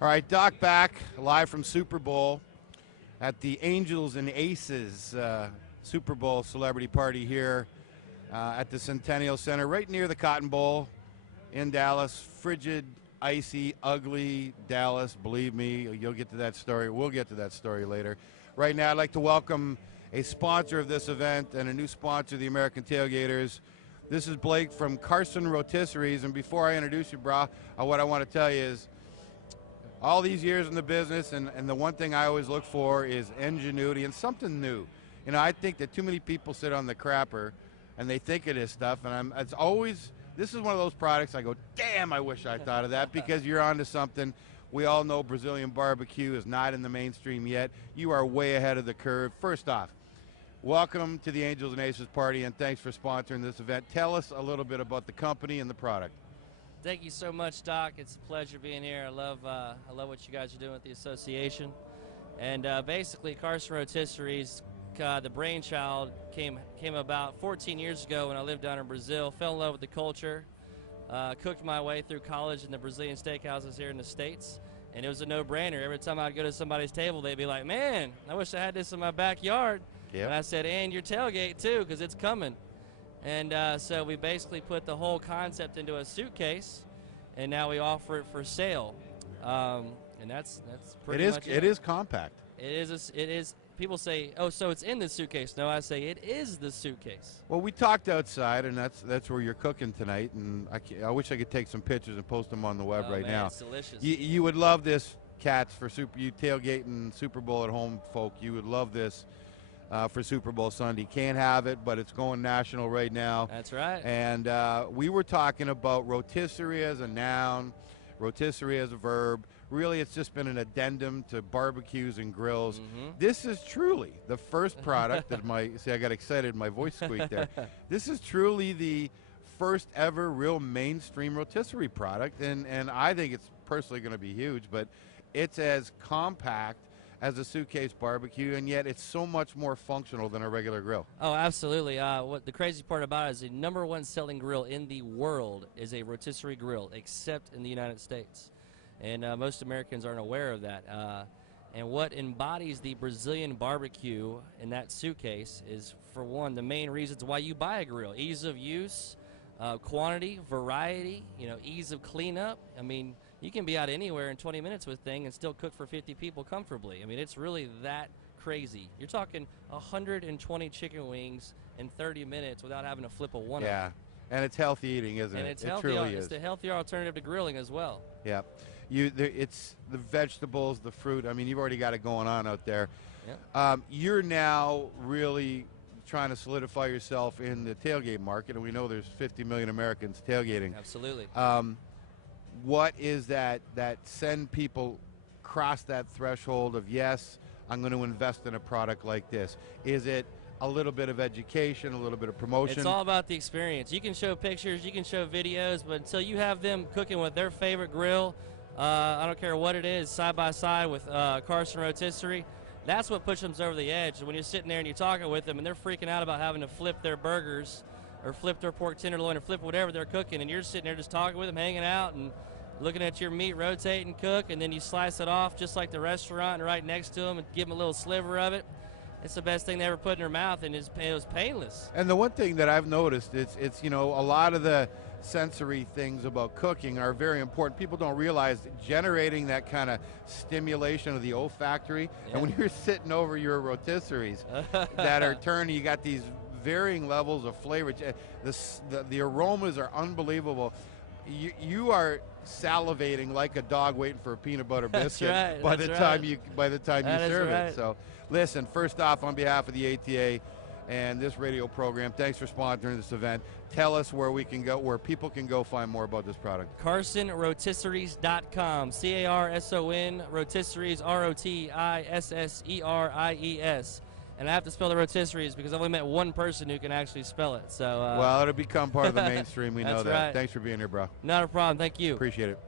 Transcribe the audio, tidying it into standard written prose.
All right, Doc back live from Super Bowl at the Angels and Aces Super Bowl celebrity party here at the Centennial Center, right near the Cotton Bowl in Dallas. Frigid, icy, ugly Dallas. Believe me, you'll get to that story. We'll get to that story later. Right now, I'd like to welcome a sponsor of this event and a new sponsor of the American Tailgaters. This is Blake from Carson Rotisseries, and before I introduce you, brah, what I want to tell you is all these years in the business, and the one thing I always look for is ingenuity and something new. You know, I think that too many people sit on the crapper and they think of this stuff, and this is one of those products I go, damn, I wish I thought of that, because you're onto something. We all know Brazilian barbecue is not in the mainstream yet. You are way ahead of the curve. First off, welcome to the Angels and Aces party, and thanks for sponsoring this event. Tell us a little bit about the company and the product. Thank you so much, Doc. It's a pleasure being here. I love what you guys are doing with the association. And basically, Carson Rotisseries, the brainchild came about 14 years ago when I lived down in Brazil. Fell in love with the culture. Cooked my way through college in the Brazilian steakhouses here in the States. And it was a no-brainer. Every time I'd go to somebody's table, they'd be like, man, I wish I had this in my backyard. Yep. And I said, and your tailgate, too, because it's coming. And so we basically put the whole concept into a suitcase, and now we offer it for sale. And that's pretty much it. It is compact. It is. People say, oh, so it's in the suitcase. No, I say it is the suitcase. Well, we talked outside, and that's where you're cooking tonight. And I wish I could take some pictures and post them on the web right now. It's delicious. You would love this, cats, for you tailgating Super Bowl at home folk. You would love this. For Super Bowl Sunday. Can't have it, but it's going national right now. That's right. And we were talking about rotisserie as a noun, rotisserie as a verb. Really, it's just been an addendum to barbecues and grills. Mm-hmm. This is truly the first product that I got excited, my voice squeaked there. This is truly the first ever real mainstream rotisserie product, and I think it's personally going to be huge, but it's as compact as a suitcase barbecue, and yet it's so much more functional than a regular grill. Oh, absolutely. What the crazy part about it is the #1 selling grill in the world is a rotisserie grill, except in the United States. And most Americans aren't aware of that. And what embodies the Brazilian barbecue in that suitcase is, for one, the main reasons why you buy a grill: ease of use, quantity, variety, ease of cleanup. I mean, you can be out anywhere in 20 minutes with thing and still cook for 50 people comfortably. I mean, it's really that crazy. You're talking 120 chicken wings in 30 minutes without having to flip a one. Yeah, and it's healthy eating, isn't it? It's it healthy. Truly is. It's the healthier alternative to grilling as well. Yeah, it's the vegetables, the fruit. I mean, you've already got it going on out there. Yep. You're now really trying to solidify yourself in the tailgate market, and we know there's 50 million Americans tailgating. Absolutely. What is that send people cross that threshold of, yes, I'm going to invest in a product like this? Is it a little bit of education, a little bit of promotion? It's all about the experience. You can show pictures, you can show videos, but until you have them cooking with their favorite grill, I don't care what it is, side by side with Carson Rotisserie, that's what pushes them over the edge. When you're sitting there and you're talking with them and they're freaking out about having to flip their burgers or flip their pork tenderloin or flip whatever they're cooking, and you're sitting there just talking with them, hanging out and looking at your meat rotate and cook, and then you slice it off just like the restaurant and right next to them and give them a little sliver of it. It's the best thing they ever put in their mouth, and it was painless. And the one thing that I've noticed, it's a lot of the sensory things about cooking are very important. People don't realize that generating that kind of stimulation of the olfactory, yeah. And when you're sitting over your rotisseries that are turning, you got these varying levels of flavor. The aromas are unbelievable. You are salivating like a dog waiting for a peanut butter biscuit. That's right, by the time you serve right. it. So, listen. First off, on behalf of the ATA and this radio program, thanks for sponsoring this event. Tell us where we can go, where people can go find more about this product. CarsonRotisseries.com. CARSON Rotisseries ROTISSERIES. And I have to spell the rotisseries because I've only met one person who can actually spell it. So well, it'll become part of the mainstream. We know that. Right. Thanks for being here, bro. Not a problem. Thank you. Appreciate it.